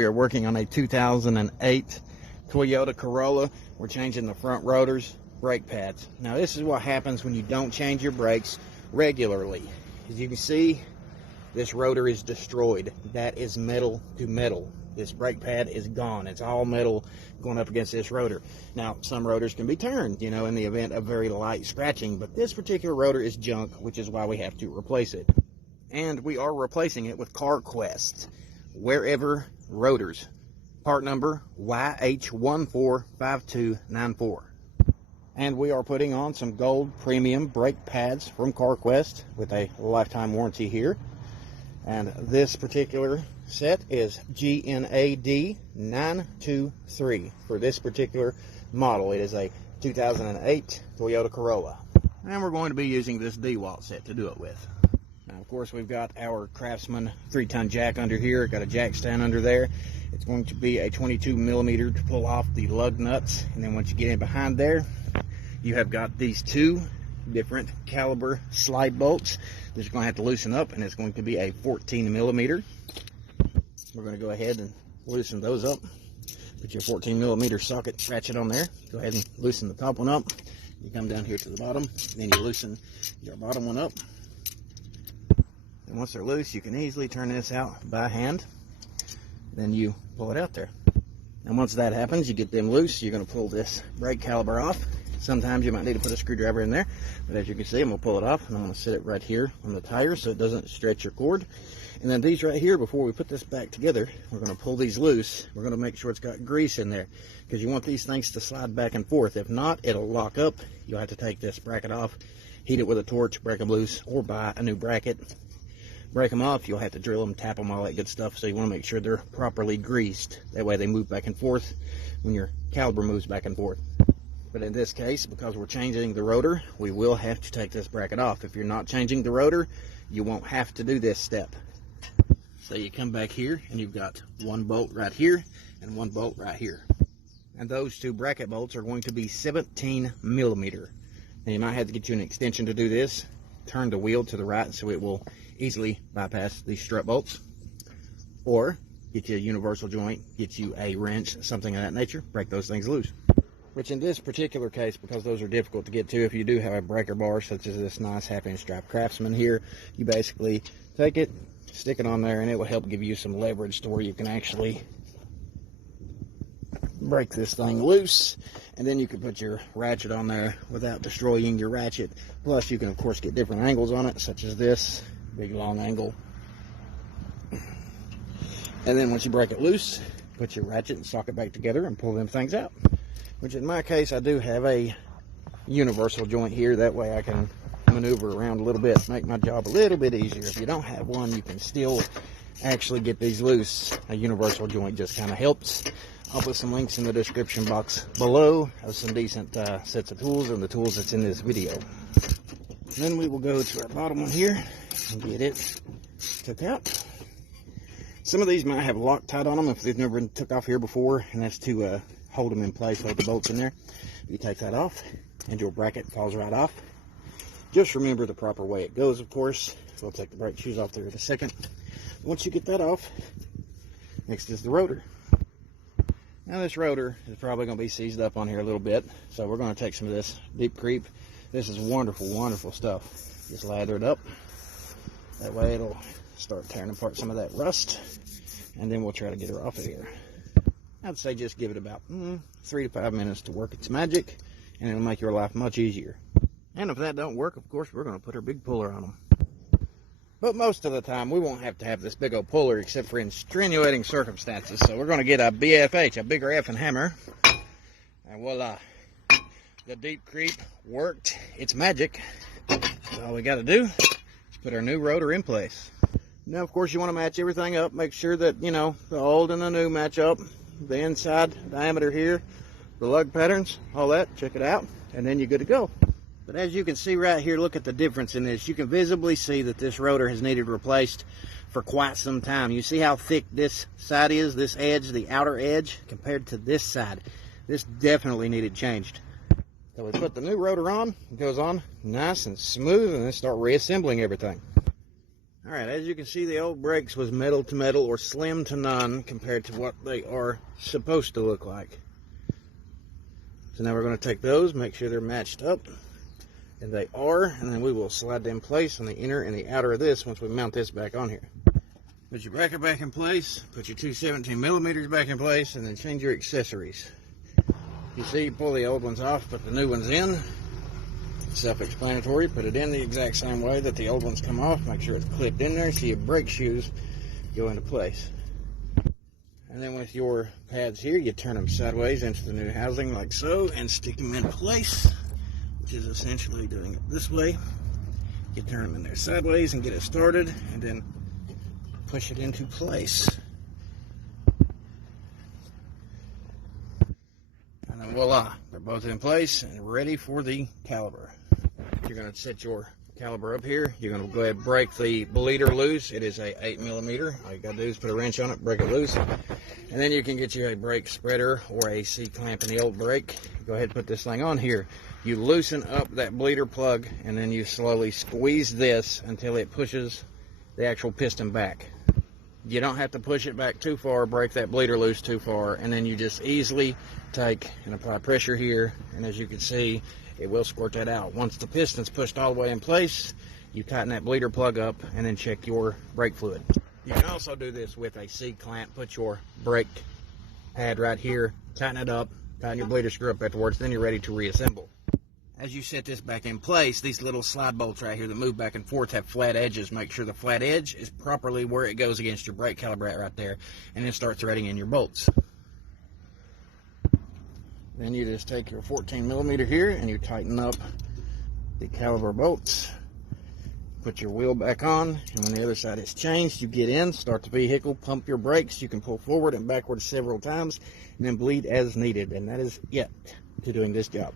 We are working on a 2008 Toyota Corolla. We're changing the front rotors, brake pads. Now this is what happens when you don't change your brakes regularly. As you can see, this rotor is destroyed. That is metal to metal. This brake pad is gone. It's all metal going up against this rotor. Now, some rotors can be turned, in the event of very light scratching, but this particular rotor is junk, which is why we have to replace it. And we are replacing it with CarQuest Wearever rotors. Part number YH145294. And we are putting on some gold premium brake pads from CarQuest with a lifetime warranty here. And this particular set is GNAD 923 for this particular model. It is a 2008 Toyota Corolla. And we're going to be using this Dewalt set to do it with. Now, of course, we've got our Craftsman 3-ton jack under here. Got a jack stand under there. It's going to be a 22 millimeter to pull off the lug nuts. And then once you get in behind there, you have got these two different caliber slide bolts that you're going to have to loosen up, and it's going to be a 14 millimeter. We're going to go ahead and loosen those up. Put your 14 millimeter socket ratchet on there. Go ahead and loosen the top one up. You come down here to the bottom, then you loosen your bottom one up. And once they're loose, you can easily turn this out by hand. Then you pull it out there. And once that happens, you get them loose, you're going to pull this brake caliper off. Sometimes you might need to put a screwdriver in there, but as you can see, I'm going to pull it off, and I'm going to sit it right here on the tire so it doesn't stretch your cord. And then these right here, before we put this back together, we're going to pull these loose. We're going to make sure it's got grease in there, because you want these things to slide back and forth. If not, it'll lock up. You'll have to take this bracket off, heat it with a torch, break them loose, or buy a new bracket. Break them off, you'll have to drill them, tap them, all that good stuff. So you want to make sure they're properly greased. That way they move back and forth when your caliper moves back and forth. But in this case, because we're changing the rotor, we will have to take this bracket off. If you're not changing the rotor, you won't have to do this step. So you come back here, and you've got one bolt right here and one bolt right here. And those two bracket bolts are going to be 17 millimeter. Now you might have to get you an extension to do this. Turn the wheel to the right so it will easily bypass these strut bolts. Or get you a universal joint, get you a wrench, something of that nature, break those things loose. Which in this particular case, because those are difficult to get to, if you do have a breaker bar such as this nice half-inch stripe Craftsman here, you basically take it, stick it on there, and it will help give you some leverage to where you can actually break this thing loose. And then you can put your ratchet on there without destroying your ratchet. Plus you can of course get different angles on it, such as this big long angle. And then once you break it loose, put your ratchet and socket back together and pull them things out. Which in my case, I do have a universal joint here. That way I can maneuver around a little bit, make my job a little bit easier. If you don't have one, you can still actually get these loose. A universal joint just kind of helps. I'll put some links in the description box below of some decent sets of tools and the tools that's in this video. Then we will go to our bottom one here and get it took out. Some of these might have Loctite on them if they've never been took off here before, and that's to hold them in place, hold the bolts in there. You take that off and your bracket falls right off. Just remember the proper way it goes, of course. We'll take the brake shoes off there in a second. Once you get that off, next is the rotor. Now this rotor is probably going to be seized up on here a little bit, so we're going to take some of this deep creep. This is wonderful, wonderful stuff. Just lather it up. That way it'll start tearing apart some of that rust, and then we'll try to get her off of here. I'd say just give it about 3 to 5 minutes to work its magic, and it'll make your life much easier. And if that don't work, of course, we're going to put our big puller on them. But most of the time, we won't have to have this big old puller except for in extenuating circumstances. So we're going to get a BFH, a bigger effing hammer, and voila. The deep creep worked its magic. So all we got to do is put our new rotor in place. Now, of course, you want to match everything up. Make sure that, the old and the new match up. The inside diameter here, the lug patterns, all that, check it out, and then you're good to go. But as you can see right here, look at the difference in this. You can visibly see that this rotor has needed replaced for quite some time. You see how thick this side is, this edge, the outer edge, compared to this side. This definitely needed changed. So we put the new rotor on, it goes on nice and smooth, and then start reassembling everything. All right, as you can see, the old brakes was metal to metal or slim to none compared to what they are supposed to look like. So now we're going to take those, make sure they're matched up, and they are, and then we will slide them in place on the inner and the outer of this once we mount this back on here. Put your bracket back in place, put your two 17mm back in place, and then change your accessories. You see, you pull the old ones off, put the new ones in. Self-explanatory. Put it in the exact same way that the old ones come off. Make sure it's clipped in there so your brake shoes go into place. And then with your pads here, you turn them sideways into the new housing like so and stick them in place, which is essentially doing it this way. You turn them in there sideways and get it started, and then push it into place. And then voila, they're both in place and ready for the caliper. You're going to set your caliper up here. You're going to go ahead and break the bleeder loose. It is a 8mm. All you got to do is put a wrench on it, break it loose, and then you can get you a brake spreader or a C-clamp in the old brake. Go ahead and put this thing on here. You loosen up that bleeder plug, and then you slowly squeeze this until it pushes the actual piston back. You don't have to push it back too far, break that bleeder loose too far, and then you just easily take and apply pressure here, and as you can see, it will squirt that out. Once the piston's pushed all the way in place, you tighten that bleeder plug up and then check your brake fluid. You can also do this with a C-clamp. Put your brake pad right here, tighten it up, tighten your bleeder screw up afterwards, then you're ready to reassemble. As you set this back in place, these little slide bolts right here that move back and forth have flat edges. Make sure the flat edge is properly where it goes against your brake caliper right there, and then start threading in your bolts. Then you just take your 14mm here and you tighten up the caliper bolts. Put your wheel back on, and when the other side is changed, you get in, start the vehicle, pump your brakes. You can pull forward and backward several times, and then bleed as needed. And that is it to doing this job.